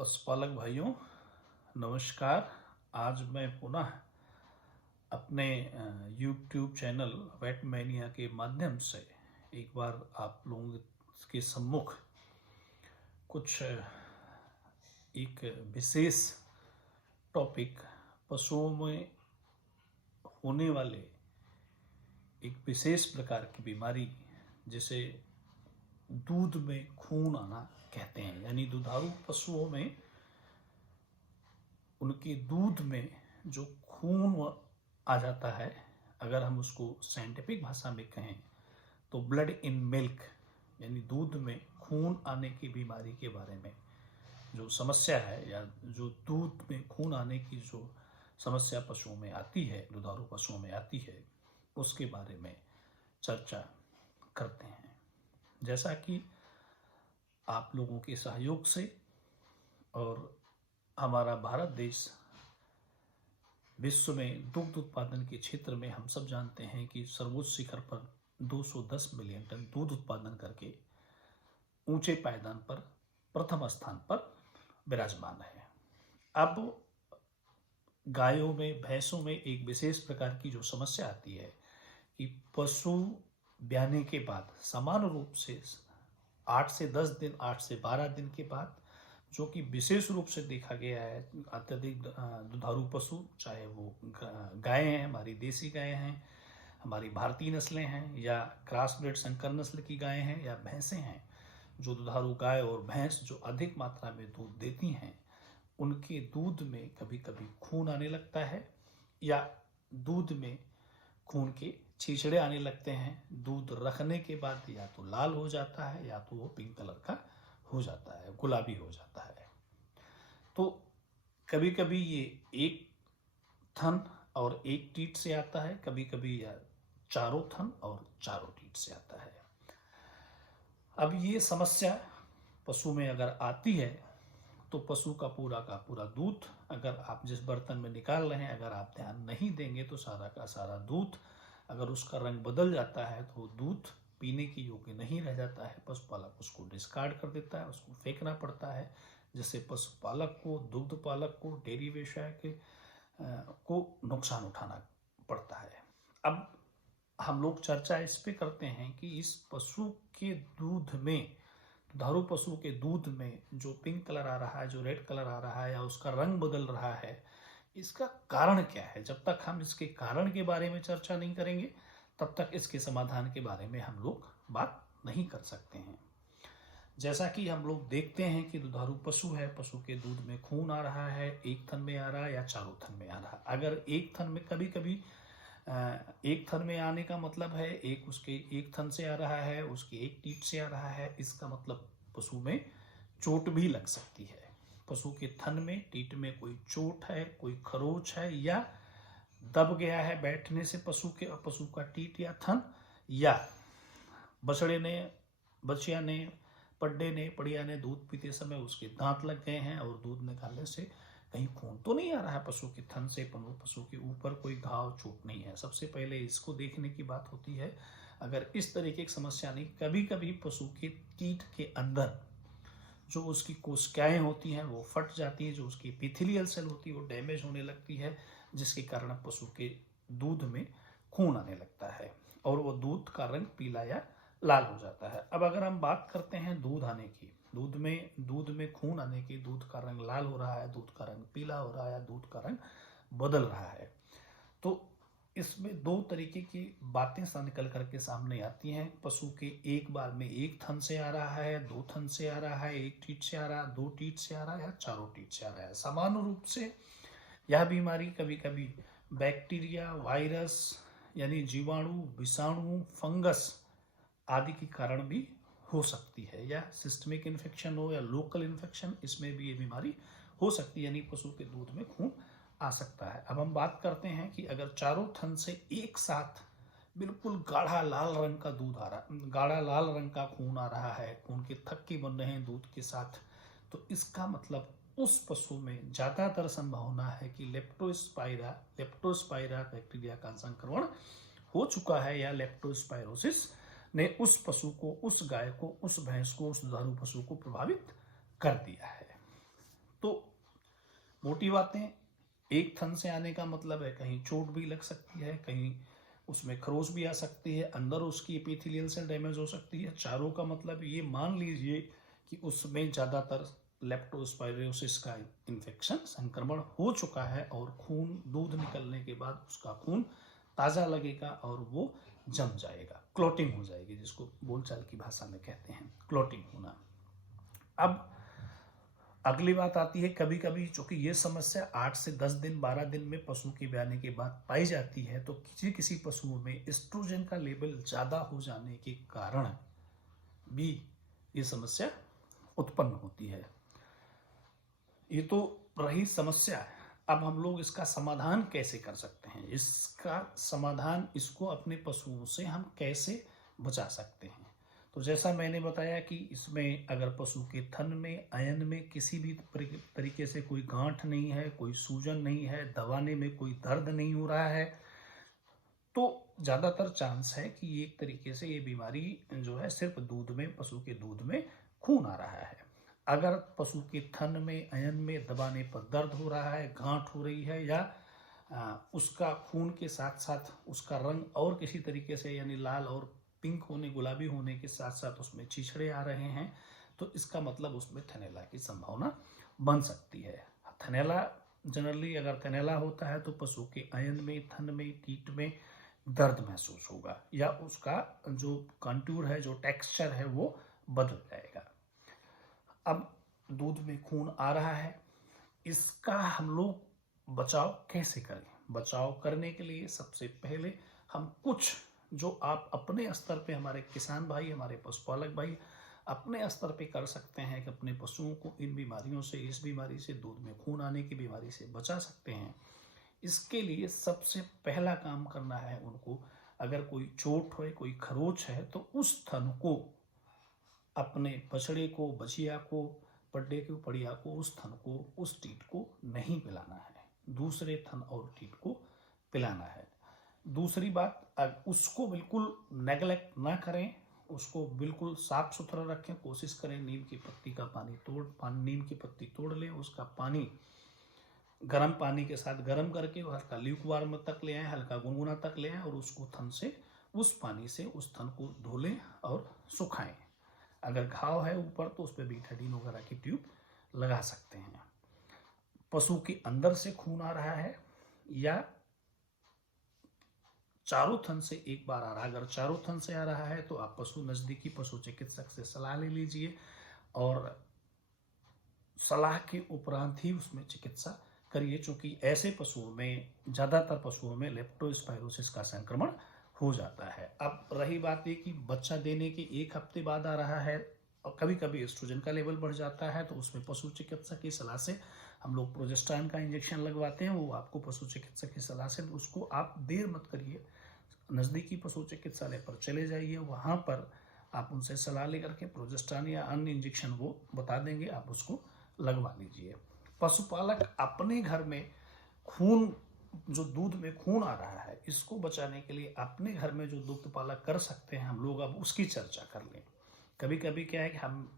पशुपालक भाइयों, नमस्कार। आज मैं पुनः अपने YouTube चैनल वेट मैनिया के माध्यम से एक बार आप लोगों के सम्मुख कुछ एक विशेष टॉपिक पशुओं में होने वाले एक विशेष प्रकार की बीमारी जिसे दूध में खून आना कहते हैं, यानी दुधारू पशुओं में उनके दूध में जो खून आ जाता है, अगर हम उसको साइंटिफिक भाषा में कहें तो ब्लड इन मिल्क यानी दूध में खून आने की बीमारी के बारे में जो समस्या है या जो दूध में खून आने की जो समस्या पशुओं में आती है, दुधारू पशुओं में आती है, उसके बारे में चर्चा करते हैं। जैसा कि आप लोगों के सहयोग से और हमारा भारत देश विश्व में दुग्ध उत्पादन के क्षेत्र में हम सब जानते हैं कि सर्वोच्च शिखर पर 210 मिलियन टन दूध उत्पादन करके ऊंचे पायदान पर प्रथम स्थान पर विराजमान है। अब गायों में, भैंसों में एक विशेष प्रकार की जो समस्या आती है कि पशु ब्याने के बाद समान रूप से 8 से 10 दिन, 8 से 12 दिन के बाद, जो कि विशेष रूप से देखा गया है, अत्यधिक दुधारू पशु, चाहे वो गायें हैं, हमारी देसी गायें हैं, हमारी भारतीय नस्लें हैं, या क्रॉस ब्रेड संकर नस्ल की गायें हैं, या भैंसें हैं, जो दुधारू गाय और भैंस जो अधिक मात्रा में दूध देती हैं, उनके दूध में कभी कभी खून आने लगता है या दूध में खून के छींचड़े आने लगते हैं। दूध रखने के बाद या तो लाल हो जाता है या तो वो पिंक कलर का हो जाता है, गुलाबी हो जाता है। तो कभी कभी ये एक थन और एक टीट से आता है, कभी कभी या चारों थन और चारों टीट से आता है। अब ये समस्या पशु में अगर आती है तो पशु का पूरा दूध, अगर आप जिस बर्तन में निकाल रहे हैं, अगर आप ध्यान नहीं देंगे तो सारा का सारा दूध, अगर उसका रंग बदल जाता है तो दूध पीने की योग्य नहीं रह जाता है। पशुपालक उसको डिस्कार्ड कर देता है, उसको फेंकना पड़ता है, जिससे पशुपालक को, दुग्ध पालक को, डेयरी व्यवसाय के को नुकसान उठाना पड़ता है। अब हम लोग चर्चा इस पे करते हैं कि इस पशु के दूध में, दुधारू पशु के दूध में जो पिंक कलर आ रहा है, जो रेड कलर आ रहा है, या उसका रंग बदल रहा है, इसका कारण क्या है। जब तक हम इसके कारण के बारे में चर्चा नहीं करेंगे तब तक इसके समाधान के बारे में हम लोग बात नहीं कर सकते हैं। जैसा कि हम लोग देखते हैं कि दुधारू पशु है, पशु के दूध में खून आ रहा है, एक थन में आ रहा है या चारों थन में आ रहा है। अगर एक थन में, कभी कभी एक थन में आने का मतलब है एक उसके एक थन से आ रहा है, उसकी एक टीट से आ रहा है, इसका मतलब पशु में चोट भी लग सकती है। पशु के थन में, टीट में कोई चोट है, कोई खरोच है, या दब गया है बैठने से पशु का टीट या थन, या बछड़े ने, बछिया ने, पड़िया ने दूध पीते समय उसके दांत लग गए हैं और दूध निकालने से कहीं खून तो नहीं आ रहा है पशु के थन से, पशु के ऊपर कोई घाव, चोट नहीं है। सबसे पहले इसको देखने की बात होती है। अगर इस तरीके की समस्या नहीं, कभी कभी पशु के कीट के अंदर जो उसकी कोशिकाएं होती हैं वो फट जाती हैं, जो उसकी एपिथेलियल सेल होती है वो डैमेज होने लगती है, जिसके कारण पशु के दूध में खून आने लगता है और वो दूध का रंग पीला या लाल हो जाता है। अब अगर हम बात करते हैं दूध आने की, दूध में खून आने की, दूध का रंग लाल हो रहा है, दूध का रंग पीला हो रहा है, दूध का रंग बदल रहा है, तो इसमें दो तरीके की बातें निकल करके सामने आती हैं। पशु के एक बार में एक थन से आ रहा है, दो थन से आ रहा है, एक टीट से आ रहा है, दो टीट से आ रहा है, या चारों टीट से आ रहा है। समान रूप से यह बीमारी कभी कभी बैक्टीरिया, वायरस यानी जीवाणु, विषाणु, फंगस आदि के कारण भी हो सकती है, या सिस्टमिक इन्फेक्शन हो या लोकल इन्फेक्शन, इसमें भी ये बीमारी हो सकती है, यानी पशु के दूध में खून आ सकता है। अब हम बात करते हैं कि अगर चारों थन से एक साथ बिल्कुल गाढ़ा लाल रंग का दूध आ रहा, गाढ़ा लाल रंग का खून आ रहा है, खून के थक्के बन रहे हैं दूध के साथ, तो इसका मतलब उस पशु में ज्यादातर संभावना है कि लेप्टोस्पाइरा बैक्टीरिया का संक्रमण हो चुका है, या लेप्टोस्पाइरोसिस ने उस पशु को, उस गाय को, उस भैंस को, उस दुधारू पशु को प्रभावित कर दिया है। तो मोटी बातें, एक थन से आने का मतलब है कहीं चोट भी लग सकती है, कहीं उसमें खरोच भी आ सकती है, अंदर उसकी एपिथेलियल सेल डैमेज हो सकती है। चारों का मतलब ये मान लीजिए कि उसमें ज़्यादातर लेप्टोस्पाइरोसिस का इन्फेक्शन, संक्रमण हो चुका है और खून, दूध निकलने के बाद उसका खून ताज़ा लगेगा और वो जम जाएगा, क्लॉटिंग हो जाएगी, जिसको बोलचाल की भाषा में कहते हैं क्लॉटिंग होना। अब अगली बात आती है, कभी कभी चूंकि ये समस्या 8 से 10 दिन 12 दिन में पशु के ब्याने के बाद पाई जाती है, तो किसी किसी पशुओं में एस्ट्रोजन का लेवल ज़्यादा हो जाने के कारण भी ये समस्या उत्पन्न होती है। ये तो रही समस्या। अब हम लोग इसका समाधान कैसे कर सकते हैं? इसका समाधान, इसको अपने पशुओं से हम कैसे बचा सकते हैं? तो जैसा मैंने बताया कि इसमें अगर पशु के थन में, अयन में किसी भी तरीके से कोई गांठ नहीं है, कोई सूजन नहीं है, दबाने में कोई दर्द नहीं हो रहा है, तो ज़्यादातर चांस है कि एक तरीके से ये बीमारी जो है सिर्फ दूध में, पशु के दूध में खून आ रहा है। अगर पशु के थन में, अयन में दबाने पर दर्द हो रहा है, गांठ हो रही है, या उसका खून के साथ साथ उसका रंग और किसी तरीके से, यानी लाल और पिंक होने, गुलाबी होने के साथ साथ उसमें छिछड़े आ रहे हैं, तो इसका मतलब उसमें थनैला की संभावना बन सकती है। थनैला, जनरली अगर थनैला होता है तो पशु के अयन में, थन में, कीट में दर्द महसूस होगा, या उसका जो कंटूर है, जो टेक्सचर है, वो बदल जाएगा। अब दूध में खून आ रहा है, इसका हम लोग बचाव कैसे करें? बचाव करने के लिए सबसे पहले हम कुछ जो आप अपने स्तर पे, हमारे किसान भाई, हमारे पशुपालक भाई अपने स्तर पे कर सकते हैं कि अपने पशुओं को इन बीमारियों से, इस बीमारी से, दूध में खून आने की बीमारी से बचा सकते हैं। इसके लिए सबसे पहला काम करना है उनको, अगर कोई चोट हो, कोई खरोच है, तो उस थन को, अपने बछड़े को, बछिया को, पड्डे को, पड़िया को, उस थन को, उस टीट को नहीं पिलाना है, दूसरे थन और टीट को पिलाना है। दूसरी बात, उसको बिल्कुल नेगलेक्ट ना करें, उसको बिल्कुल साफ सुथरा रखें। कोशिश करें नीम की पत्ती का नीम की पत्ती तोड़ लें, उसका पानी गर्म पानी के साथ गर्म करके हल्का ल्यूक वार्म तक ले आए, हल्का गुनगुना तक ले आए, और उसको थन से, उस पानी से उस थन को धो लें और सुखाएं। अगर घाव है ऊपर तो उस पर बीटाडीन वगैरह की ट्यूब लगा सकते हैं। पशु के अंदर से खून आ रहा है या चारों थन से एक बार आ रहा है, अगर चारों थन से आ रहा है तो आप नजदीकी पशु चिकित्सक से सलाह ले लीजिए, और सलाह के उपरांत ही उसमें चिकित्सा करिए, चूंकि ऐसे पशुओं में, ज़्यादातर पशुओं में लेप्टोस्पाइरोसिस का संक्रमण हो जाता है। अब रही बात ये कि बच्चा देने के 1 हफ्ते बाद आ रहा है और कभी कभी एस्ट्रोजन का लेवल बढ़ जाता है, तो उसमें पशु चिकित्सक की सलाह से हम लोग प्रोजेस्टेरॉन का इंजेक्शन लगवाते हैं। वो आपको पशु चिकित्सक की सलाह से, उसको आप देर मत करिए, नज़दीकी पशु चिकित्सालय पर चले जाइए, वहाँ पर आप उनसे सलाह लेकर के प्रोजेस्टेरॉन या अन्य इंजेक्शन वो बता देंगे, आप उसको लगवा लीजिए। पशुपालक अपने घर में खून, जो दूध में खून आ रहा है, इसको बचाने के लिए अपने घर में जो दुग्ध पालक कर सकते हैं हम लोग, अब उसकी चर्चा कर लें। कभी कभी क्या है कि हम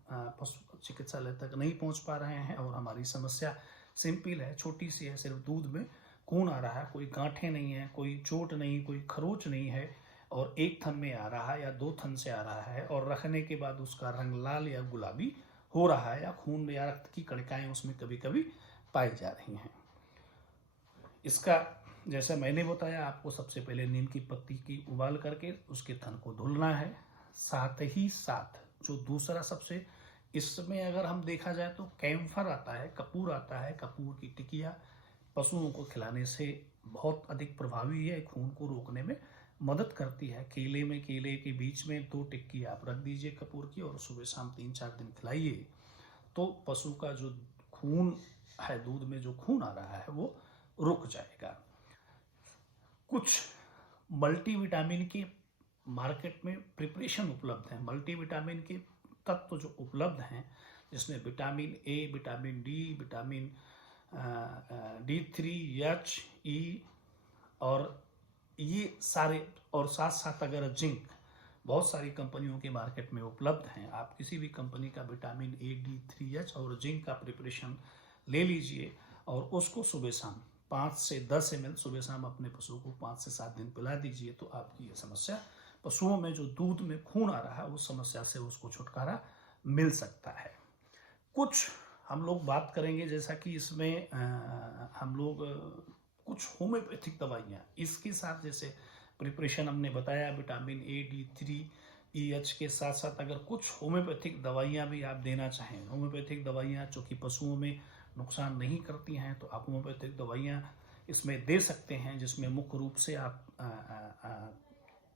पशु चिकित्सालय तक नहीं पहुंच पा रहे हैं और हमारी समस्या सिंपल है, छोटी सी है, सिर्फ दूध में खून आ रहा है, कोई गांठें नहीं है, कोई चोट नहीं, कोई खरोच नहीं है, और एक थन में आ रहा है या 2 थन से आ रहा है, और रखने के बाद उसका रंग लाल या गुलाबी हो रहा है, या खून या रक्त की कणिकाएं उसमें कभी कभी पाई जा रही हैं। इसका, जैसा मैंने बताया आपको, सबसे पहले नीम की पत्ती की उबाल करके उसके थन को धुलना है। साथ ही साथ जो दूसरा सबसे, इसमें अगर हम देखा जाए तो कैम्फर आता है, कपूर आता है, कपूर की टिकिया पशुओं को खिलाने से बहुत अधिक प्रभावी है, खून को रोकने में मदद करती है। केले में, केले के बीच में 2 टिक्की आप रख दीजिए कपूर की, और सुबह शाम 3-4 दिन खिलाइए, तो पशु का जो खून है, दूध में जो खून आ रहा है, वो रुक जाएगा। कुछ मल्टीविटामिन के मार्केट में प्रिपरेशन उपलब्ध हैं, मल्टीविटामिन के तत्व जो उपलब्ध हैं, जिसमें vitamin A, vitamin D, vitamin D3, H, E, और ये सारे, और साथ साथ अगर जिंक, बहुत सारी कंपनियों के मार्केट में उपलब्ध हैं। आप किसी भी कंपनी का विटामिन A, D3, H और जिंक का प्रिपरेशन ले लीजिए और उसको सुबह शाम 5 से 10 ml सुबह शाम अपने पशु को 5 से 7 दिन पिला दीजिए, तो आपकी ये समस्या, पशुओं में जो दूध में खून आ रहा है उस समस्या से उसको छुटकारा मिल सकता है। कुछ हम लोग बात करेंगे, जैसा कि इसमें हम लोग कुछ होम्योपैथिक दवाइयाँ इसके साथ, जैसे प्रिपरेशन हमने बताया विटामिन ए, D3, EH के साथ साथ अगर कुछ होम्योपैथिक दवाइयाँ भी आप देना चाहें, होम्योपैथिक दवाइयाँ जो कि पशुओं में नुकसान नहीं करती हैं, तो आप होम्योपैथिक दवाइयाँ इसमें दे सकते हैं, जिसमें मुख्य रूप से आप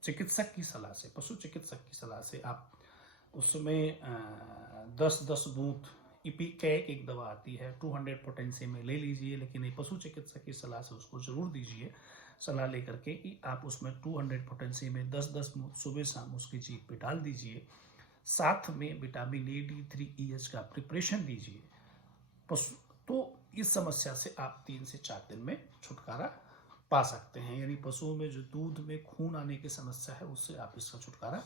चिकित्सक की सलाह से, पशु चिकित्सक की सलाह से आप उसमें 10-10 बूंद इपिकैक एक दवा आती है 200 पोटेंसी में ले लीजिए, लेकिन ये पशु चिकित्सक की सलाह से उसको जरूर दीजिए, सलाह लेकर के कि आप उसमें 200 पोटेंसी में 10-10 बूंद सुबह शाम उसकी जीभ पे डाल दीजिए। साथ में विटामिन ए, D3, EH का प्रिपरेशन दीजिए पशु, तो इस समस्या से आप 3 से 4 दिन में छुटकारा पा सकते हैं। यानी पशुओं में जो दूध में खून आने की समस्या है उससे आप इसका छुटकारा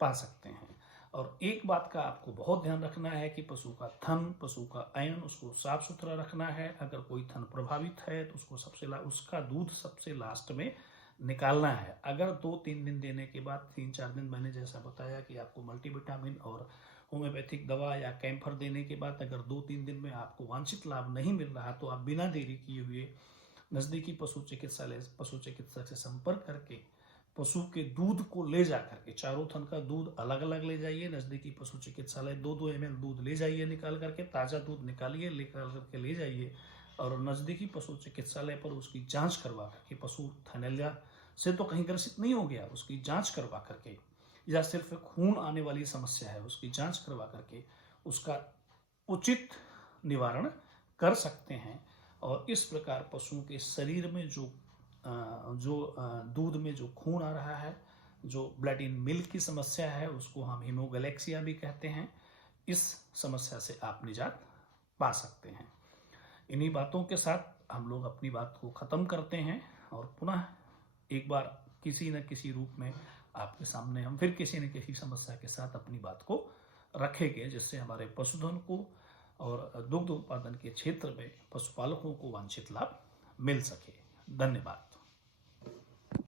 पा सकते हैं। और एक बात का आपको बहुत ध्यान रखना है कि पशु का थन, पशु का अयन, उसको साफ सुथरा रखना है। अगर कोई थन प्रभावित है तो उसको उसका दूध सबसे लास्ट में निकालना है। अगर 2-3 दिन देने के बाद, 3-4 दिन, मैंने जैसा बताया कि आपको मल्टीविटामिन और होम्योपैथिक दवा या कैम्फर देने के बाद अगर 2-3 दिन में आपको वांछित लाभ नहीं मिल रहा, तो आप बिना देरी किए हुए नज़दीकी पशु चिकित्सक से संपर्क करके पशु के दूध को ले जा करके, चारों थन का दूध अलग अलग ले जाइए, नज़दीकी पशु चिकित्सालय 2-2 ml दूध ले जाइए, निकाल करके ताज़ा दूध निकालिए, निकाल करके ले जाइए और नज़दीकी पशु चिकित्सालय पर उसकी जांच करवा करके, पशु थैलेरिया से तो कहीं ग्रसित नहीं हो गया, उसकी जांच करवा करके, या सिर्फ खून आने वाली समस्या है उसकी जांच करवा करके उसका उचित निवारण कर सकते हैं। और इस प्रकार पशुओं के शरीर में जो दूध में जो खून आ रहा है, जो ब्लड इन मिल्क की समस्या है, उसको हम हीमोगैलेक्सिया भी कहते हैं, इस समस्या से आप निजात पा सकते हैं। इन्हीं बातों के साथ हम लोग अपनी बात को ख़त्म करते हैं और पुनः एक बार किसी न किसी रूप में आपके सामने हम फिर किसी न किसी समस्या के साथ अपनी बात को रखेंगे, जिससे हमारे पशुधन को और दुग्ध उत्पादन के क्षेत्र में पशुपालकों को वांछित लाभ मिल सके। धन्यवाद।